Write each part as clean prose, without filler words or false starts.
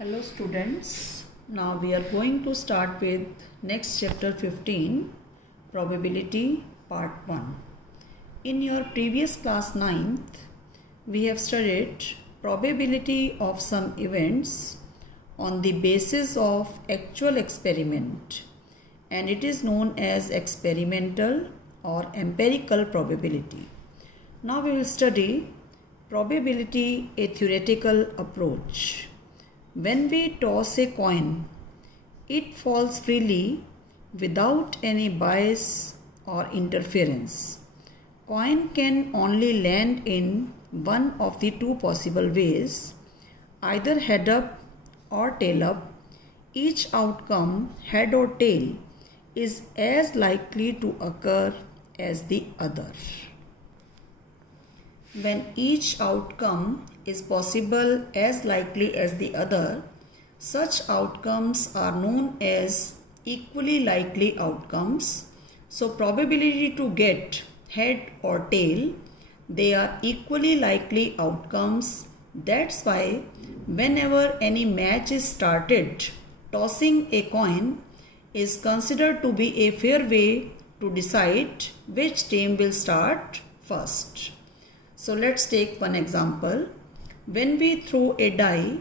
Hello students, now we are going to start with next chapter 15, probability part 1. In your previous class 9th, we have studied probability of some events on the basis of actual experiment, and it is known as experimental or empirical probability. Now we will study probability, a theoretical approach. When we toss a coin, it falls freely without any bias or interference. Coin can only land in one of the two possible ways, either head up or tail up. Each outcome, head or tail, is as likely to occur as the other. When each outcome is possible as likely as the other, such outcomes are known as equally likely outcomes. So probability to get head or tail, they are equally likely outcomes. That's why whenever any match is started, tossing a coin is considered to be a fair way to decide which team will start first. So let's take one example. When we throw a die,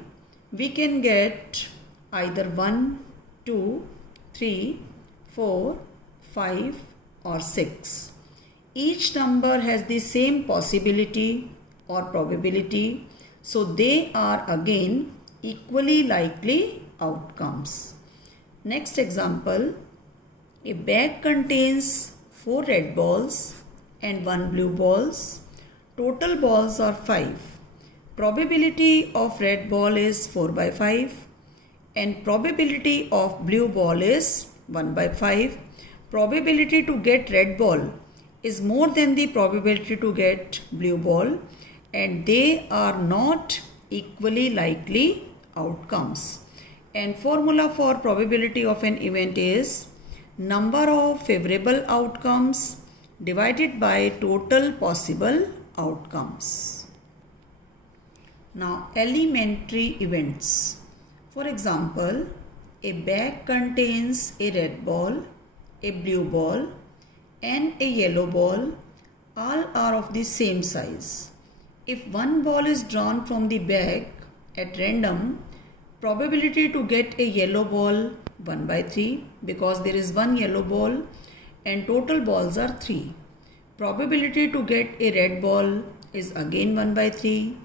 we can get either 1, 2, 3, 4, 5 or 6. Each number has the same possibility or probability, so they are again equally likely outcomes. Next example, a bag contains 4 red balls and 1 blue balls. Total balls are 5. Probability of red ball is 4 by 5 and probability of blue ball is 1 by 5. Probability to get red ball is more than the probability to get blue ball, and they are not equally likely outcomes. And formula for probability of an event is number of favorable outcomes divided by total possible outcomes. Now, elementary events. For example, a bag contains a red ball, a blue ball and a yellow ball. All are of the same size. If one ball is drawn from the bag at random, probability to get a yellow ball 1 by 3 because there is one yellow ball and total balls are 3. Probability to get a red ball is again 1 by 3.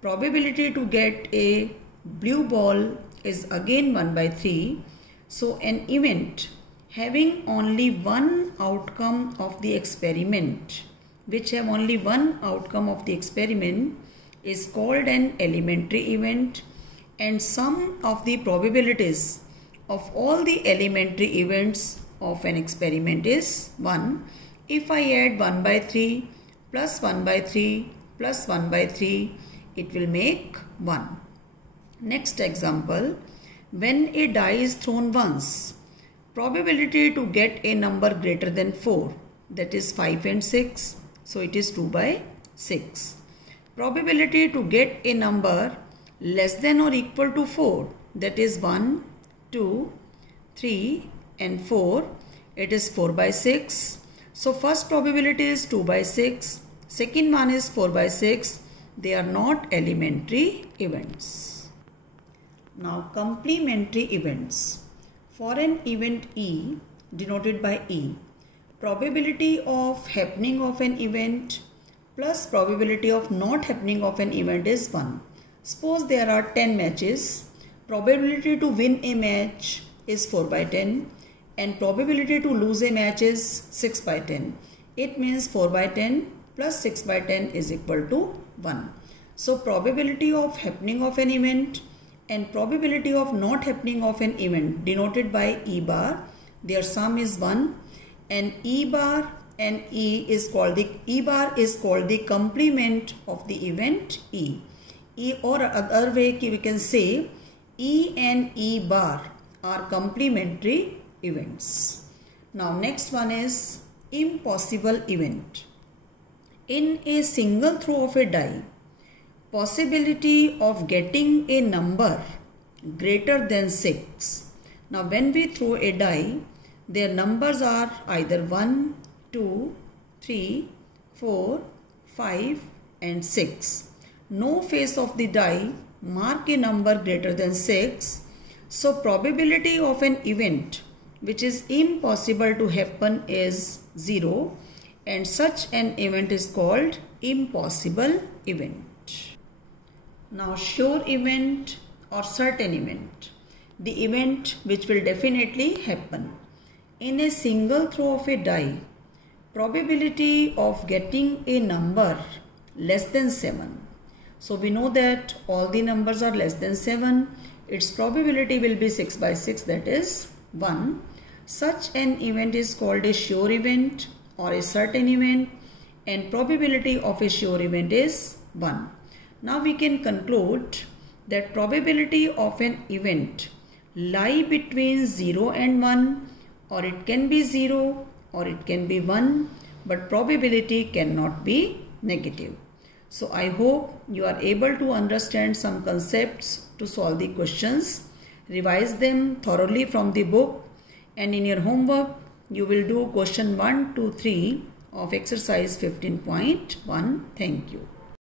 Probability to get a blue ball is again 1 by 3. So an event having only one outcome of the experiment, which have only one outcome of the experiment, is called an elementary event, and sum of the probabilities of all the elementary events of an experiment is 1. If I add 1 by 3 plus 1 by 3 plus 1 by 3, it will make 1. Next example, when a die is thrown once, probability to get a number greater than 4, that is 5 and 6, so it is 2 by 6. Probability to get a number less than or equal to 4, that is 1, 2, 3 and 4, it is 4 by 6. So first probability is 2 by 6, second one is 4 by 6. They are not elementary events. Now complementary events. For an event E denoted by E, probability of happening of an event plus probability of not happening of an event is 1. Suppose there are 10 matches. Probability to win a match is 4 by 10. And probability to lose a match is 6 by 10. It means 4 by 10 plus 6 by 10 is equal to 1. So probability of happening of an event and probability of not happening of an event denoted by E bar, their sum is 1, and E bar and E bar is called the complement of the event E. Or other way we can say E and E bar are complementary events. Now next one is impossible event. In a single throw of a die, possibility of getting a number greater than 6. Now when we throw a die, their numbers are either 1, 2, 3, 4, 5 and 6. No face of the die mark a number greater than 6. So probability of an event which is impossible to happen is 0, and such an event is called impossible event. Now sure event or certain event, the event which will definitely happen. In a single throw of a die, probability of getting a number less than 7. So we know that all the numbers are less than 7. Its probability will be 6 by 6, that is 1. Such an event is called a sure event or a certain event, and probability of a sure event is 1. Now we can conclude that probability of an event lie between 0 and 1, or it can be 0 or it can be 1, but probability cannot be negative. So I hope you are able to understand some concepts to solve the questions. Revise them thoroughly from the book, and in your homework you will do question 1, 2, 3 of exercise 15.1. Thank you.